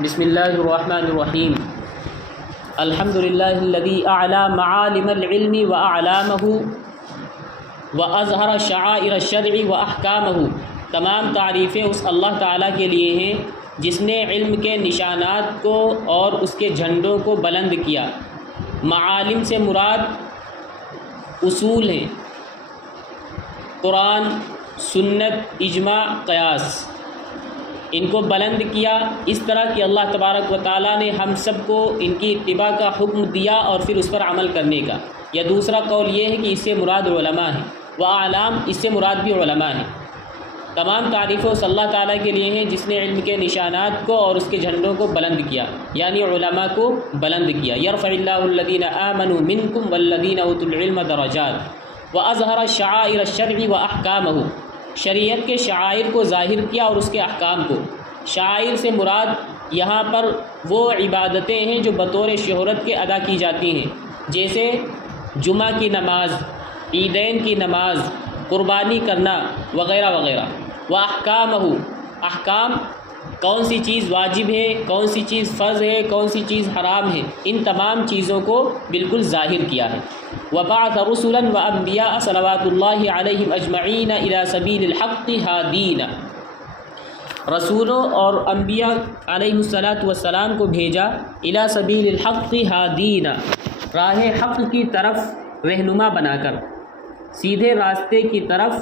بسم اللہ الرحمن الرحیم الحمد للہ الذی اعلی معالم العلم واعلامہ واظہر شعائر الشرع واحکامہ۔ تمام تعریفیں اس اللہ تعالیٰ کے لیے ہیں جس نے علم کے نشانات کو اور اس کے جھنڈوں کو بلند کیا۔ معالم سے مراد اصول ہیں، قرآن، سنت، اجماع، قیاس، ان کو بلند کیا اس طرح کہ اللہ تبارک و تعالیٰ نے ہم سب کو ان کی اتباع کا حکم دیا اور پھر اس پر عمل کرنے کا۔ یا دوسرا قول یہ ہے کہ اس سے مراد علماء ہیں، وَأَعْلَام اس سے مراد بھی علماء ہیں۔ تمام تعریفیں اس اللہ تعالیٰ کے لیے ہیں جس نے علم کے نشانات کو اور اس کے جھنڈوں کو بلند کیا، یعنی علماء کو بلند کیا۔ يَرْفَعِ اللَّهُ الَّذِينَ آمَنُوا مِنْكُمْ وَالَّذِينَ أُوتُوا الْعِلْمَ دَرَجَاتٍ وَأَظْهَرَ شَعَائِرَ الشَّرْعِ وَأَحْكَامَهُ۔ شریعت کے شعائر کو ظاہر کیا اور اس کے احکام کو۔ شعائر سے مراد یہاں پر وہ عبادتیں ہیں جو بطور شہرت کے ادا کی جاتی ہیں، جیسے جمعہ کی نماز، عیدین کی نماز، قربانی کرنا وغیرہ وغیرہ۔ وَأَحْكَامَهُ احکام، کون سی چیز واجب ہے، کون سی چیز فرض ہے، کون سی چیز حرام ہے، ان تمام چیزوں کو بالکل ظاہر کیا ہے۔ وَبَعَثَ رُسُلًا وَأَنْبِيَاءَ صَلَوَاتُ اللَّهِ عَلَيْهِمْ أَجْمَعِينَ إِلَى سَبِيلِ الْحَقِّ هَادِينَ۔ رسولوں اور انبیاء علیہ السلام کو بھیجا، الی سبیل الحق ہادین، راہ حق کی طرف رہنما بنا کر، سیدھے راستے کی طرف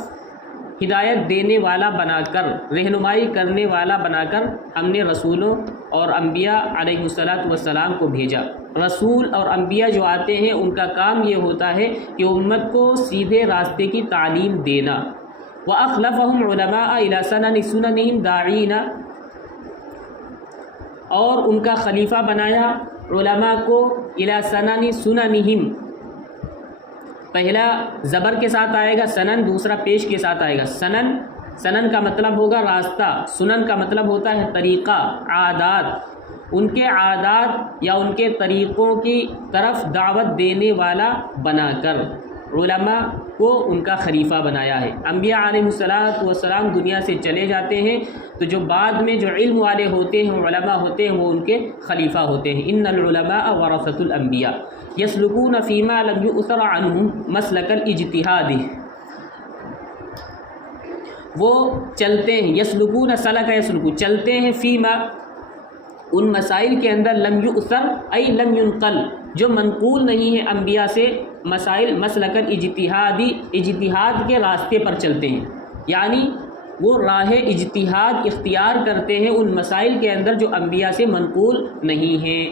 ہدایت دینے والا بنا کر، رہنمائی کرنے والا بنا کر ہم نے رسولوں اور انبیاء علیہ السلام کو بھیجا۔ رسول اور انبیاء جو آتے ہیں ان کا کام یہ ہوتا ہے کہ امت کو سیدھے راستے کی تعلیم دینا۔ وَأَخْلَفَهُمْ عُلَمَاءَ إِلَى سَنَنِ سُنَنِهِمْ دَاعِينَ، اور ان کا خلیفہ بنایا علماء کو إِلَى سَنَنِ سُنَنِهِمْ۔ پہلا زبر کے ساتھ آئے گا سنن، دوسرا پیش کے ساتھ آئے گا سنن۔ سنن کا مطلب ہوگا راستہ، سنن کا مطلب ہوتا ہے طریقہ، عادات۔ ان کے عادات یا ان کے طریقوں کی طرف دعوت دینے والا بنا کر علماء کو ان کا خلیفہ بنایا ہے۔ انبیاء علیہ السلام دنیا سے چلے جاتے ہیں تو جو بعد میں جو علم والے ہوتے ہیں، علماء ہوتے ہیں، وہ ان کے خلیفہ ہوتے ہیں۔ ان العلماء ورثۃ الانبیاء یسلکون فیما لم یؤثر عنہم مسلک الاجتہاد۔ وہ چلتے ہیں، یسلکون سلک یسلکو، چلتے ہیں، فیما ان مسائل کے اندر، لم یؤثر ای لم ینقل، جو منقول نہیں ہے انبیاء سے مسائل، مسلک الاجتہادی، اجتہاد کے راستے پر چلتے ہیں، یعنی وہ راہ اجتہاد اختیار کرتے ہیں ان مسائل کے اندر جو انبیاء سے منقول نہیں ہیں۔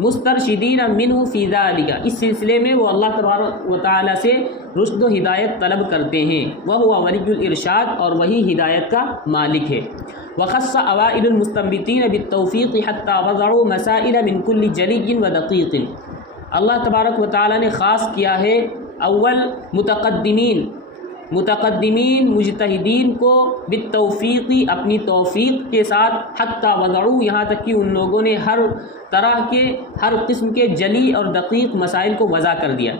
مسترشدین منہ فی ذالک، اس سلسلے میں وہ اللہ تبارک و تعالیٰ سے رشد و ہدایت طلب کرتے ہیں۔ وہو ولی الارشاد، اور وہی ہدایت کا مالک ہے۔ وخص اوائل المستنبطین بالتوفیق حتی وضعوا مسائل من کل جلی و دقیق۔ اللہ تبارک و تعالیٰ نے خاص کیا ہے اول متقدمین مجتہدین کو بالتوفیق، اپنی توفیق کے ساتھ، حتی وضعوا یہاں تک کہ ان لوگوں نے ہر طرح کے، ہر قسم کے جلی اور دقیق مسائل کو وضع کر دیا۔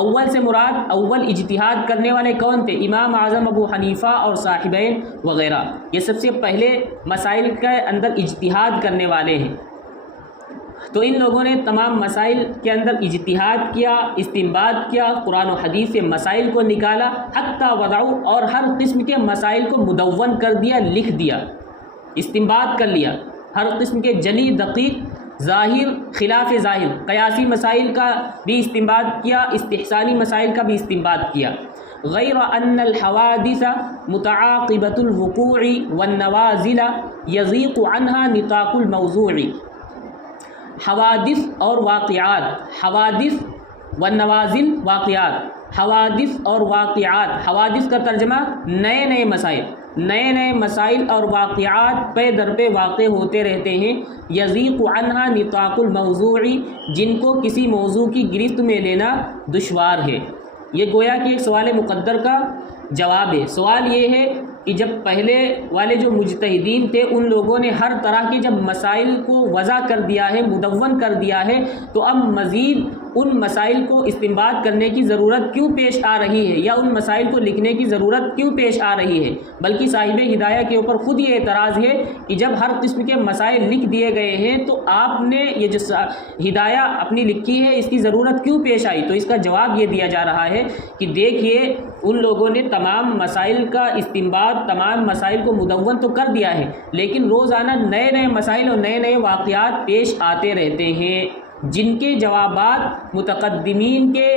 اول سے مراد اول اجتہاد کرنے والے کون تھے؟ امام اعظم ابو حنیفہ اور صاحبین وغیرہ، یہ سب سے پہلے مسائل کے اندر اجتہاد کرنے والے ہیں۔ تو ان لوگوں نے تمام مسائل کے اندر اجتہاد کیا، استنباط کیا، قرآن و حدیث سے مسائل کو نکالا، حتی وضعوا، اور ہر قسم کے مسائل کو مدون کر دیا، لکھ دیا، استنباط کر لیا، ہر قسم کے جلی، دقیق، ظاہر، خلاف ظاہر، قیاسی مسائل کا بھی استنباط کیا، استحسانی مسائل کا بھی استنباط کیا۔ غیر ان الحوادث متعاقبۃ الوقوع والنوازل یضیق عنها نطاق الموضوع۔ حوادث اور واقعات، حوادث والنوازل واقعات، حوادث اور واقعات، حوادث کا ترجمہ نئے نئے مسائل، نئے نئے مسائل اور واقعات پے در پہ واقع ہوتے رہتے ہیں۔ یضیق عنہا نطاق الموضوع، جن کو کسی موضوع کی گرفت میں لینا دشوار ہے۔ یہ گویا کہ ایک سوال مقدر کا جواب ہے۔ سوال یہ ہے کہ جب پہلے والے جو مجتہدین تھے ان لوگوں نے ہر طرح کے جب مسائل کو وضع کر دیا ہے، مدون کر دیا ہے، تو اب مزید ان مسائل کو استنباط کرنے کی ضرورت کیوں پیش آ رہی ہے، یا ان مسائل کو لکھنے کی ضرورت کیوں پیش آ رہی ہے؟ بلکہ صاحب ہدایہ کے اوپر خود یہ اعتراض ہے کہ جب ہر قسم کے مسائل لکھ دیے گئے ہیں تو آپ نے یہ جو ہدایہ اپنی لکھی ہے اس کی ضرورت کیوں پیش آئی؟ تو اس کا جواب یہ دیا جا رہا ہے کہ دیکھیے ان لوگوں نے تمام مسائل کا استنباط، تمام مسائل کو مدون تو کر دیا ہے، لیکن روزانہ نئے نئے مسائل اور نئے نئے واقعات پیش آتے رہتے ہیں جن کے جوابات متقدمین کے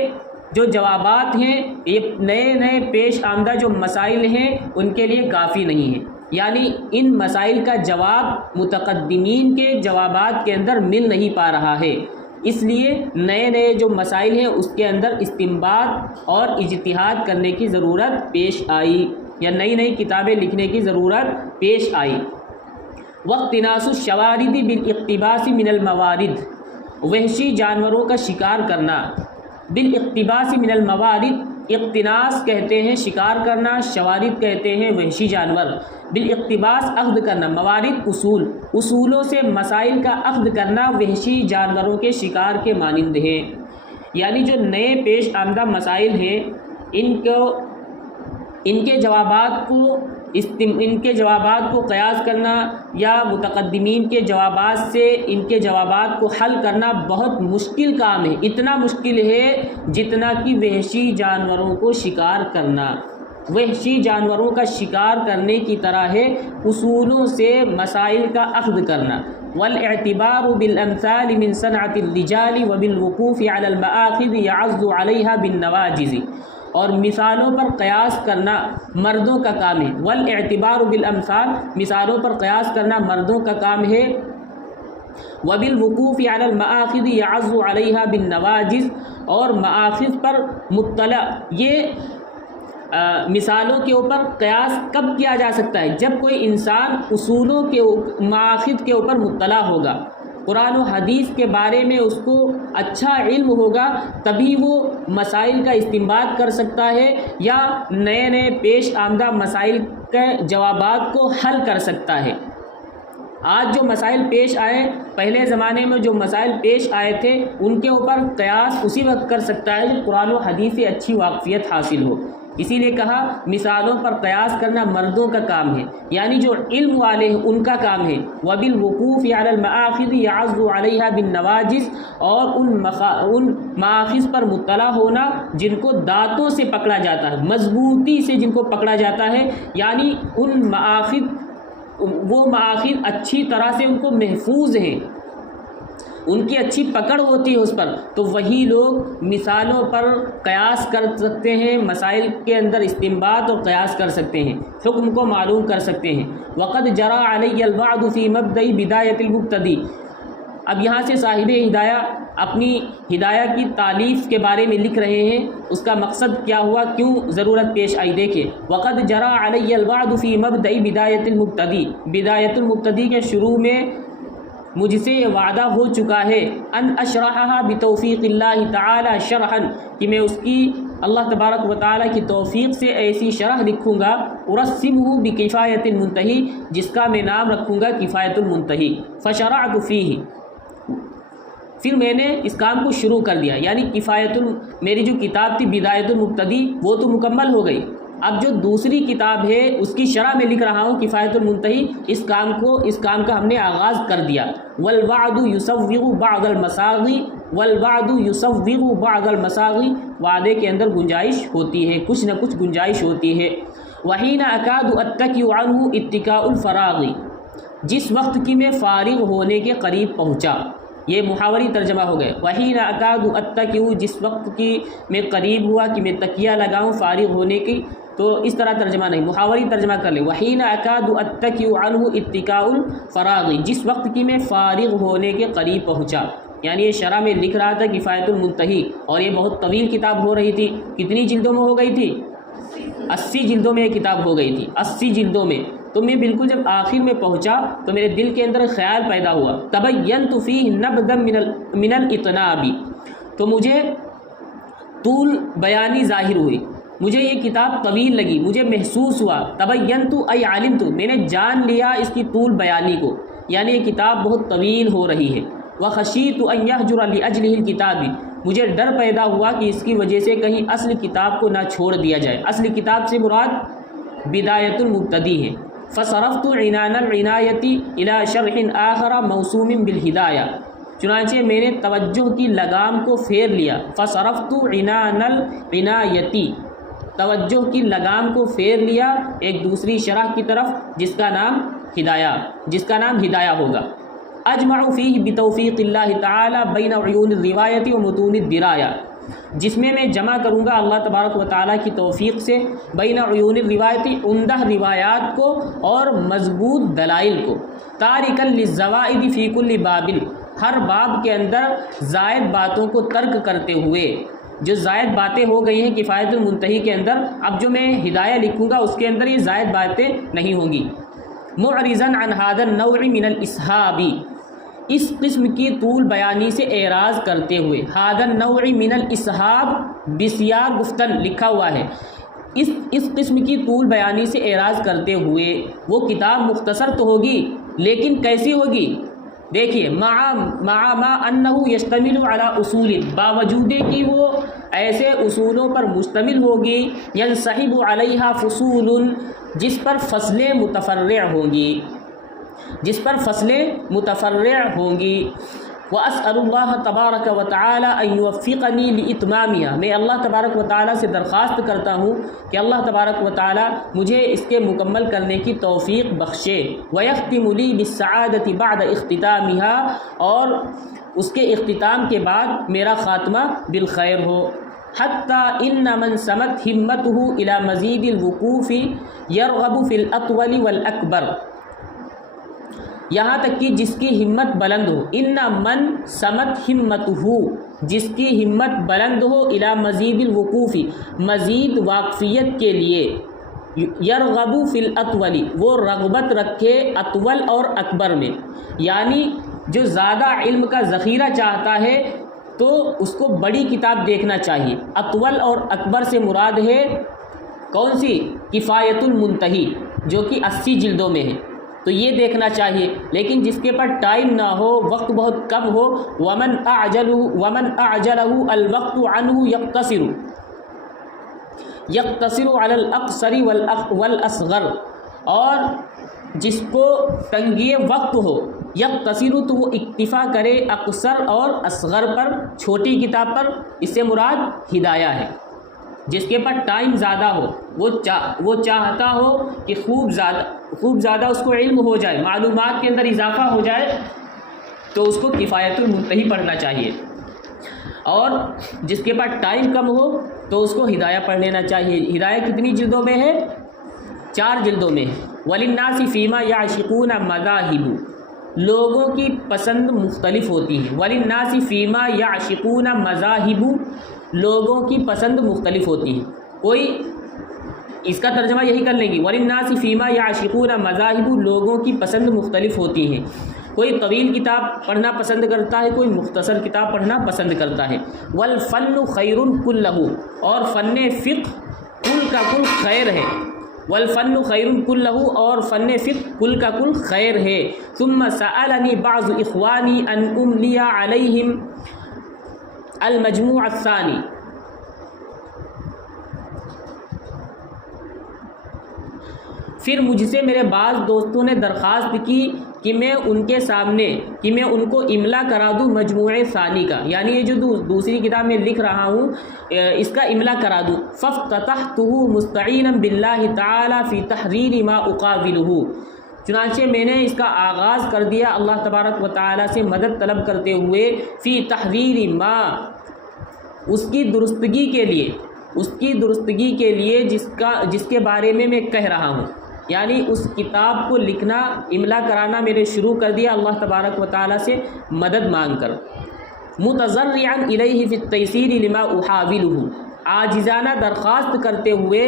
جو جوابات ہیں، یہ نئے نئے پیش آمدہ جو مسائل ہیں ان کے لیے کافی نہیں ہیں، یعنی ان مسائل کا جواب متقدمین کے جوابات کے اندر مل نہیں پا رہا ہے، اس لیے نئے نئے جو مسائل ہیں اس کے اندر استنباط اور اجتہاد کرنے کی ضرورت پیش آئی، یا نئی نئی کتابیں لکھنے کی ضرورت پیش آئی۔ واقتناص الشوارد بالاقتباس من الموارد، وحشی جانوروں کا شکار کرنا، بالاقتباس من الموارد، اقتناص کہتے ہیں شکار کرنا، شوارد کہتے ہیں وحشی جانور، بالاقتباس اخذ کرنا، موارد اصولوں سے مسائل کا اخذ کرنا وحشی جانوروں کے شکار کے مانند ہے، یعنی جو نئے پیش آمدہ مسائل ہیں ان کے جوابات کو قیاس کرنا یا متقدمین کے جوابات سے ان کے جوابات کو حل کرنا بہت مشکل کام ہے، اتنا مشکل ہے جتنا کہ وحشی جانوروں کو شکار کرنا، وحشی جانوروں کا شکار کرنے کی طرح ہے اصولوں سے مسائل کا اخذ کرنا۔ والاعتبار بالامثال من صنعة الرجال وبالوقوف على المآخذ يعز عليها بالنواجذ، اور مثالوں پر قیاس کرنا مردوں کا کام ہے۔ والاعتبار بالامثال، مثالوں پر قیاس کرنا مردوں کا کام ہے۔ وبالوقوف على المآخذ يعز عليها بالنواجذ، اور مآخذ پر مطلع، یہ مثالوں کے اوپر قیاس کب کیا جا سکتا ہے؟ جب کوئی انسان اصولوں کے مآخذ کے اوپر مطلع ہوگا، قرآن و حدیث کے بارے میں اس کو اچھا علم ہوگا، تبھی وہ مسائل کا استنباط کر سکتا ہے یا نئے نئے پیش آمدہ مسائل کے جوابات کو حل کر سکتا ہے۔ آج جو مسائل پیش آئے، پہلے زمانے میں جو مسائل پیش آئے تھے ان کے اوپر قیاس اسی وقت کر سکتا ہے جب قرآن و حدیث سے اچھی واقفیت حاصل ہو، اسی لیے کہا مثالوں پر قیاس کرنا مردوں کا کام ہے، یعنی جو علم والے ہیں ان کا کام ہے۔ وبالوقوف علی المآخذ یعز علیہا بالنواجذ، اور ان مآخذ پر مطلع ہونا جن کو دانتوں سے پکڑا جاتا ہے، مضبوطی سے جن کو پکڑا جاتا ہے، یعنی ان وہ مآخذ اچھی طرح سے ان کو محفوظ ہیں، ان کی اچھی پکڑ ہوتی ہے اس پر، تو وہی لوگ مثالوں پر قیاس کر سکتے ہیں، مسائل کے اندر استنباط اور قیاس کر سکتے ہیں، حکم کو معلوم کر سکتے ہیں۔ وقد جرى علی الوعد فی مبدأ بدایۃ المبتدی، اب یہاں سے صاحب ہدایہ اپنی ہدایہ کی تالیف کے بارے میں لکھ رہے ہیں، اس کا مقصد کیا ہوا، کیوں ضرورت پیش آئی، دیکھیں۔ وقد جرى علی الوعد فی مبدأ بدایۃ المبتدی، بدایۃ المبتدی کے شروع میں مجھ سے یہ وعدہ ہو چکا ہے، ان اشرحها بتوفیق اللہ تعالی شرحا، کہ میں اس کی اللہ تبارک و تعالی کی توفیق سے ایسی شرح لکھوں گا، ارسمہ بکفایۃ المنتہی، جس کا میں نام رکھوں گا کفایۃ المنتہی۔ فشرعت فیہ، پھر میں نے اس کام کو شروع کر دیا، یعنی میری جو کتاب تھی بدایۃ المبتدی وہ تو مکمل ہو گئی، اب جو دوسری کتاب ہے اس کی شرح میں لکھ رہا ہوں کفایۃ المنتہی، اس کام کا ہم نے آغاز کر دیا۔ والوعد یصوغ بعض المصاغی، والوعد یصوغ بعض المصاغی، وعدے کے اندر گنجائش ہوتی ہے، کچھ نہ کچھ گنجائش ہوتی ہے۔ وحین اکاد اتکی عنہ اتکاء الفراغ، جس وقت کی میں فارغ ہونے کے قریب پہنچا، یہ محاوری ترجمہ ہو گئے۔ وحین اکاد اتکی، جس وقت کی میں قریب ہوا کہ میں تکیہ لگاؤں فارغ ہونے کی، تو اس طرح ترجمہ نہیں، محاوری ترجمہ کر لیں۔ وحین اکاد اتکی عنہ اتکاء الفراغ، جس وقت کی میں فارغ ہونے کے قریب پہنچا، یعنی یہ شرح میں لکھ رہا تھا کفایۃ المنتہی، اور یہ بہت طویل کتاب ہو رہی تھی، کتنی جلدوں میں ہو گئی تھی؟ 80 جلدوں میں یہ کتاب ہو گئی تھی، 80 جلدوں میں۔ تو میں بالکل جب آخر میں پہنچا تو میرے دل کے اندر خیال پیدا ہوا، تبینت فیہ نبذا من الاطناب، تو مجھے طول بیانی ظاہر ہوئی، مجھے یہ کتاب طویل لگی، مجھے محسوس ہوا تبینت ای علمت، میں نے جان لیا اس کی طول بیانی کو، یعنی یہ کتاب بہت طویل ہو رہی ہے۔ وخشیت ان یہجر لاجلہ الکتاب، مجھے ڈر پیدا ہوا کہ اس کی وجہ سے کہیں اصل کتاب کو نہ چھوڑ دیا جائے۔ اصل کتاب سے مراد بدایت المبتدی ہے۔ فصرفت عنان العنایت الی شرح آخر موسوم بالہدایہ، چنانچہ میں نے توجہ کی لگام کو پھیر لیا۔ فصرفت عنان العنایتی، توجہ کی لگام کو پھیر لیا ایک دوسری شرح کی طرف جس کا نام ہدایہ ہوگا۔ اجمع فیہ بتوفیق اللہ تعالی بین عیون الروایت و متون الدرایہ، جس میں جمع کروں گا اللہ تبارک و تعالیٰ کی توفیق سے بین عیون الروایت، عمدہ روایات کو اور مضبوط دلائل کو، تارکا للزوائد فی کل باب، ہر باب کے اندر زائد باتوں کو ترک کرتے ہوئے، جو زائد باتیں ہو گئی ہیں کفایت المنتہی کے اندر، اب جو میں ہدایہ لکھوں گا اس کے اندر یہ زائد باتیں نہیں ہوں گی۔ معرضا عن هذا النوع من الاسحاب، اس قسم کی طول بیانی سے اعراض کرتے ہوئے، هذا النوع من الاسحاب بسیار گفتن لکھا ہوا ہے، اس قسم کی طول بیانی سے اعراض کرتے ہوئے، وہ کتاب مختصر تو ہوگی لیکن کیسی ہوگی؟ دیکھیے، مع ما انہ یشتمل علی اصول، باوجود کہ وہ ایسے اصولوں پر مشتمل ہوگی، ینصحب علیہا فصول، جس پر فصلیں متفرع ہوں گی، واسأل اللہ تبارک و تعالی ان یوفقنی لاتمامها، میں اللہ تبارک و تعالی سے درخواست کرتا ہوں کہ اللہ تبارک و تعالی مجھے اس کے مکمل کرنے کی توفیق بخشے، ویختم لی بالسعادۃ بعد اختتامها، اور اس کے اختتام کے بعد میرا خاتمہ بالخیر ہو۔ حتی ان من سمت ہمتہ الی مزید الوقوف یرغب فی الاطول والاکبر، یہاں تک کہ جس کی ہمت بلند ہو، ان من سمت ہمتہ، جس کی ہمت بلند ہو، الی مزید الوقوف، مزید واقفیت کے لیے، یرغب فی الاطول، وہ رغبت رکھے اطول اور اکبر میں، یعنی جو زیادہ علم کا ذخیرہ چاہتا ہے تو اس کو بڑی کتاب دیکھنا چاہیے۔ اطول اور اکبر سے مراد ہے کون سی؟ کفایت المنتہی، جو کہ 80 جلدوں میں ہے، تو یہ دیکھنا چاہیے۔ لیکن جس کے پاس ٹائم نہ ہو، وقت بہت کم ہو، ومن اعجلہ الوقت عنہ یقتصر علی الاقصر والاصغر، اور جس کو تنگی وقت ہو، یقتصر تو وہ اکتفا کرے اقصر اور اصغر پر، چھوٹی کتاب پر، اس سے مراد ہدایہ ہے۔ جس کے پاس ٹائم زیادہ ہو، وہ چاہتا ہو کہ خوب زیادہ اس کو علم ہو جائے، معلومات کے اندر اضافہ ہو جائے، تو اس کو کفایت المنتہی پڑھنا چاہیے، اور جس کے پاس ٹائم کم ہو تو اس کو ہدایہ پڑھ لینا چاہیے۔ ہدایہ کتنی جلدوں میں ہے؟ 4 جلدوں میں ہے۔ وَلِلنَّاسِ فِيمَا يَعْشِقُونَ مَذَاهِبُ، لوگوں کی پسند مختلف ہوتی ہیں۔ وَلِلنَّاسِ فِيمَا يَعْشِقُونَ مَذَاهِبُ، لوگوں کی پسند مختلف ہوتی ہیں۔ کوئی اس کا ترجمہ یہی کر لیں گے، وَلِلنَّاسِ فِيمَا يَعْشِقُونَ مَذَاهِبُ، لوگوں کی پسند مختلف ہوتی ہیں۔ کوئی طویل کتاب پڑھنا پسند کرتا ہے، کوئی مختصر کتاب پڑھنا پسند کرتا ہے۔ وَالْفَنُّ خَيْرٌ كُلُّهُ، اور فن فقہ کل کا کل خیر ہے۔ والفن خیر کلہ، اور فن فقہ کل کا کل خیر ہے۔ ثم سألنی بعض اخوانی ان املی علیہم المجموع الثانی، پھر مجھ سے میرے بعض دوستوں نے درخواست کی کہ میں ان کو املا کرا دوں مجموعہ ثانی کا، یعنی یہ جو دوسری کتاب میں لکھ رہا ہوں اس کا املا کرا دوں۔ فافتتحتہ مستعینا باللہ تعالی فی تحریر ما اقابلہ، چنانچہ میں نے اس کا آغاز کر دیا اللہ تبارک و تعالی سے مدد طلب کرتے ہوئے، فی تحریر ما، اس کی درستگی کے لیے جس کے بارے میں کہہ رہا ہوں، یعنی اس کتاب کو لکھنا، املا کرانا میرے شروع کر دیا اللہ تبارک و تعالی سے مدد مانگ کر۔ متضرعا الیہ فی التیسیر لما احاولہ، عاجزانہ درخواست کرتے ہوئے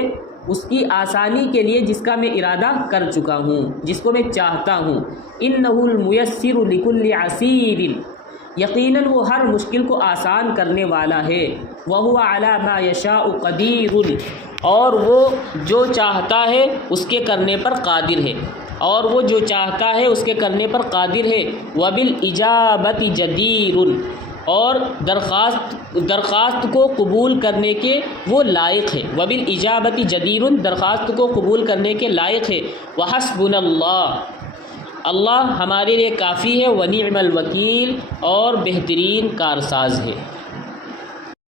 اس کی آسانی کے لیے جس کا میں ارادہ کر چکا ہوں، جس کو میں چاہتا ہوں۔ انہ المیسر لکل عسیر، یقیناً وہ ہر مشکل کو آسان کرنے والا ہے۔ وہو علی ما یشاء قدیر، اور وہ جو چاہتا ہے اس کے کرنے پر قادر ہے، اور وہ جو چاہتا ہے اس کے کرنے پر قادر ہے۔ وبالاجابت جدیر، اور درخواست کو قبول کرنے کے وہ لائق ہے۔ وبالاجابت جدیر، درخواست کو قبول کرنے کے لائق ہے۔ وحسبنا اللہ، اللہ ہمارے لیے کافی ہے۔ ونعم الوکیل، اور بہترین کارساز ہے۔